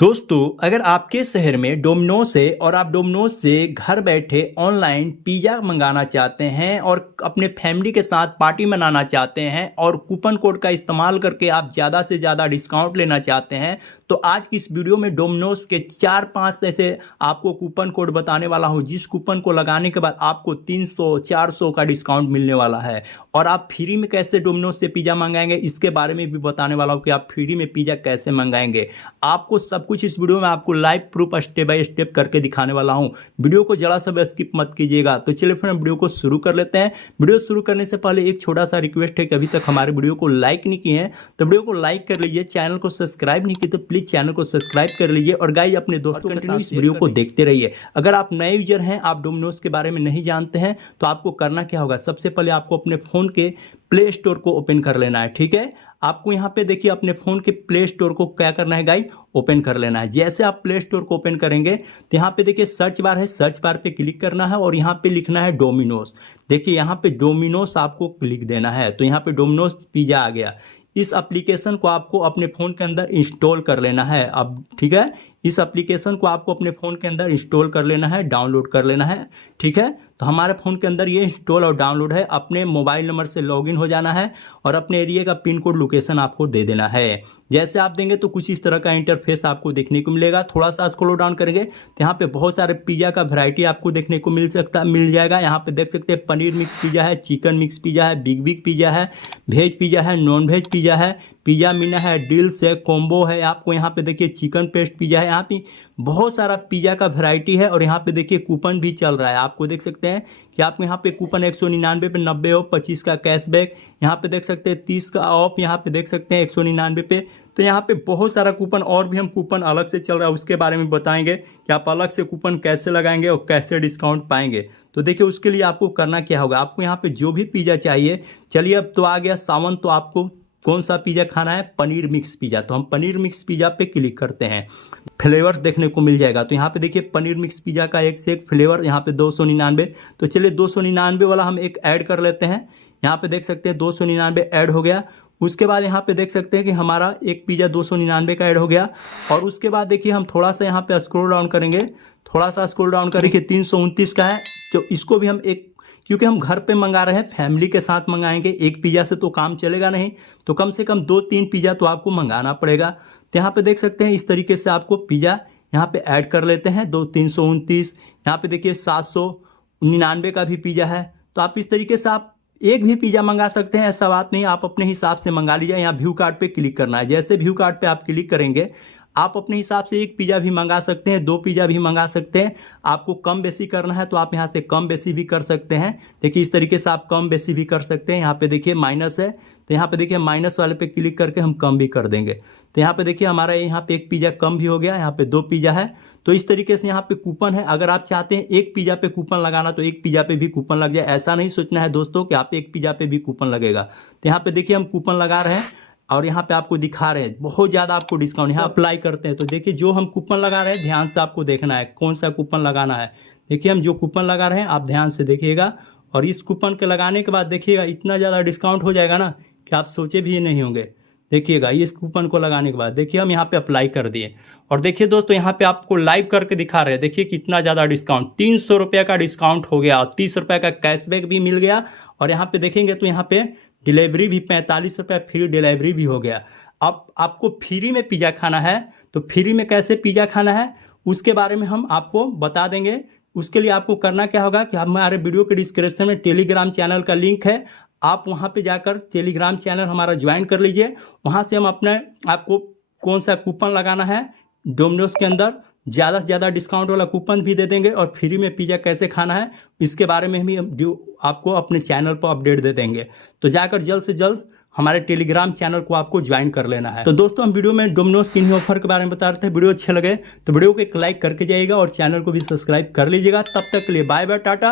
दोस्तों, अगर आपके शहर में डोमिनोज है और आप डोमिनोज से घर बैठे ऑनलाइन पिज़्ज़ा मंगाना चाहते हैं और अपने फैमिली के साथ पार्टी मनाना चाहते हैं और कूपन कोड का इस्तेमाल करके आप ज़्यादा से ज़्यादा डिस्काउंट लेना चाहते हैं, तो आज की इस वीडियो में डोमिनोज के 4-5 ऐसे आपको कूपन कोड बताने वाला हूं, जिस कूपन को लगाने के बाद आपको 300-400 का डिस्काउंट मिलने वाला है। और आप फ्री में कैसे डोमिनोज से पिज़्ज़ा मंगाएंगे, इसके बारे में भी बताने वाला हूँ कि आप फ्री में पिज़्ज़ा कैसे मंगाएंगे। आपको सब कुछ इस वीडियो में आपको live proof step by step करके दिखाने वाला हूं। वीडियो को जरा सा भी स्किप मत कीजिएगा। तो चलिए फिर हम वीडियो को शुरू कर लेते हैं। वीडियो शुरू करने से पहले एक छोटा सा रिक्वेस्ट है कि अभी तक हमारे वीडियो को लाइक नहीं किए हैं तो वीडियो को लाइक कर लीजिए। चैनल को सब्सक्राइब नहीं किए तो प्लीज चैनल को सब्सक्राइब कर लीजिए और गाइस अपने दोस्तों के साथ इस वीडियो को देखते रहिए। अगर आप नए यूजर हैं, आप डोमिनोज के बारे में नहीं जानते हैं, तो आपको करना क्या होगा, सबसे पहले आपको अपने फोन के प्ले स्टोर को ओपन कर लेना है। ठीक है, आपको यहाँ पे देखिए अपने फोन के प्ले स्टोर को क्या करना है गाइस, ओपन कर लेना है। जैसे आप प्ले स्टोर को ओपन करेंगे तो यहाँ पे देखिए सर्च बार है, सर्च बार पे क्लिक करना है और यहाँ पे लिखना है डोमिनोज। देखिए यहाँ पे डोमिनोज आपको क्लिक देना है, तो यहाँ पे डोमिनोज पिज़्ज़ा आ गया। इस एप्लीकेशन को आपको अपने फ़ोन के अंदर इंस्टॉल कर लेना है। अब ठीक है, इस एप्लीकेशन को आपको अपने फ़ोन के अंदर इंस्टॉल कर लेना है, डाउनलोड कर लेना है। ठीक है, तो हमारे फ़ोन के अंदर ये इंस्टॉल और डाउनलोड है। अपने मोबाइल नंबर से लॉगिन हो जाना है और अपने एरिया का पिन कोड लोकेशन आपको दे देना है। जैसे आप देंगे तो कुछ इस तरह का इंटरफेस आपको देखने को मिलेगा। थोड़ा सा स्क्रॉल डाउन करेंगे तो यहाँ पे बहुत सारे पिज़्ज़ा का वैरायटी आपको देखने को मिल जाएगा। यहाँ पे देख सकते हैं पनीर मिक्स पिज़्ज़ा है, चिकन मिक्स पिज़्ज़ा है, बिग पिज़्ज़ा है, वेज पिज़्ज़ा है, नॉन वेज पिज़्ज़ा है, पिज़्ज़ा मिना है, डील्स है, कॉम्बो है। आपको यहाँ पे देखिए चिकन पेस्ट पिज़्ज़ा है। यहाँ पे बहुत सारा पिज़्ज़ा का वैरायटी है और यहाँ पे देखिए कूपन भी चल रहा है। आपको देख सकते हैं कि आपको यहाँ पे कूपन 199 पे 90 ऑफ, 25 का कैशबैक, यहाँ पे देख सकते हैं 30 का ऑफ, यहाँ पे देख सकते हैं 199 पे। तो यहाँ पे बहुत सारा कूपन और भी हम कूपन अलग से चल रहा है, उसके बारे में बताएंगे कि आप अलग से कूपन कैसे लगाएंगे और कैसे डिस्काउंट पाएंगे। तो देखिए उसके लिए आपको करना क्या होगा, आपको यहाँ पे जो भी पिज़्ज़ा चाहिए, चलिए अब तो आ गया सावन, तो आपको कौन सा पिज़्ज़ा खाना है, पनीर मिक्स पिज़्ज़ा। तो हम पनीर मिक्स पिज़्ज़ा पे क्लिक करते हैं, फ्लेवर देखने को मिल जाएगा। तो यहाँ पे देखिए पनीर मिक्स पिज़्ज़ा का एक से एक फ्लेवर, यहाँ पे 299। तो चलिए 299 वाला हम एक ऐड कर लेते हैं। यहाँ पे देख सकते हैं 299 ऐड हो गया। उसके बाद यहाँ पे देख सकते हैं कि हमारा एक पिज़्ज़ा 299 का ऐड हो गया। और उसके बाद देखिए हम थोड़ा सा यहाँ पे स्क्रॉल डाउन करेंगे, थोड़ा सा स्क्रॉल डाउन कर देखिए 329 का है। तो इसको भी हम एक, क्योंकि हम घर पे मंगा रहे हैं, फैमिली के साथ मंगाएंगे, एक पिज़्ज़ा से तो काम चलेगा नहीं, तो कम से कम 2-3 पिज़्ज़ा तो आपको मंगाना पड़ेगा। तो यहाँ पे देख सकते हैं इस तरीके से आपको पिज़्ज़ा यहाँ पे ऐड कर लेते हैं। 329, यहाँ पे देखिए 799 का भी पिज़्ज़ा है। तो आप इस तरीके से आप एक भी पिज़्ज़ा मंगा सकते हैं, ऐसा बात नहीं, आप अपने हिसाब से मंगा लीजिए। यहाँ व्यू कार्ड पे क्लिक करना है। जैसे व्यू कार्ड पे आप क्लिक करेंगे, आप अपने हिसाब से एक पिज़्ज़ा भी मंगा सकते हैं, 2 पिज़्ज़ा भी मंगा सकते हैं। आपको कम बेसी करना है तो आप यहाँ से कम बेसी भी कर सकते हैं। देखिए इस तरीके से आप कम बेसी भी कर सकते हैं। यहाँ पे देखिए माइनस है, तो यहाँ पे देखिए माइनस वाले पे क्लिक करके हम कम भी कर देंगे। तो यहाँ पे देखिए हमारा यहाँ पे एक पिज़्ज़ा कम भी हो गया, यहाँ पे 2 पिज़्ज़ा है। तो इस तरीके से यहाँ पे कूपन है। अगर आप चाहते हैं एक पिज़्ज़ा पे कूपन लगाना तो एक पिज़्ज़ा पे भी कूपन लग जाए। ऐसा नहीं सोचना है दोस्तों कि आप एक पिज़्ज़ा पे भी कूपन लगेगा। तो यहाँ पे देखिए हम कूपन लगा रहे हैं और यहाँ पे आपको दिखा रहे हैं बहुत ज़्यादा आपको डिस्काउंट। यहाँ अप्लाई करते हैं तो देखिए जो हम कूपन लगा रहे हैं, ध्यान से आपको देखना है कौन सा कूपन लगाना है। देखिए हम जो कूपन लगा रहे हैं आप ध्यान से देखिएगा, और इस कूपन के लगाने के बाद देखिएगा इतना ज़्यादा डिस्काउंट हो जाएगा ना कि आप सोचे भी नहीं होंगे। देखिएगा इस कूपन को लगाने के बाद देखिए हम यहाँ पे अप्लाई कर दिए और देखिए दोस्तों यहाँ पे आपको लाइव करके दिखा रहे हैं। देखिए कितना ज़्यादा डिस्काउंट, 300 रुपये का डिस्काउंट हो गया और 30 रुपये का कैशबैक भी मिल गया। और यहाँ पे देखेंगे तो यहाँ पे डिलीवरी भी 45 रुपये फ्री डिलीवरी भी हो गया। अब आपको फ्री में पिज़्ज़ा खाना है तो फ्री में कैसे पिज़्ज़ा खाना है उसके बारे में हम आपको बता देंगे। उसके लिए आपको करना क्या होगा कि हमारे वीडियो के डिस्क्रिप्शन में टेलीग्राम चैनल का लिंक है, आप वहां पे जाकर टेलीग्राम चैनल हमारा ज्वाइन कर लीजिए। वहां से हम अपने आपको कौन सा कूपन लगाना है डोमिनोज के अंदर, ज़्यादा से ज़्यादा डिस्काउंट वाला कूपन भी दे देंगे और फ्री में पिज़्ज़ा कैसे खाना है इसके बारे में भी हम आपको अपने चैनल पर अपडेट दे देंगे। तो जाकर जल्द से जल्द हमारे टेलीग्राम चैनल को आपको ज्वाइन कर लेना है। तो दोस्तों हम वीडियो में डोमिनोज की ऑफर के बारे में बता रहे थे। वीडियो अच्छे लगे तो वीडियो को एक लाइक करके जाइएगा और चैनल को भी सब्सक्राइब कर लीजिएगा। तब तक के लिए बाय बाय, टाटा।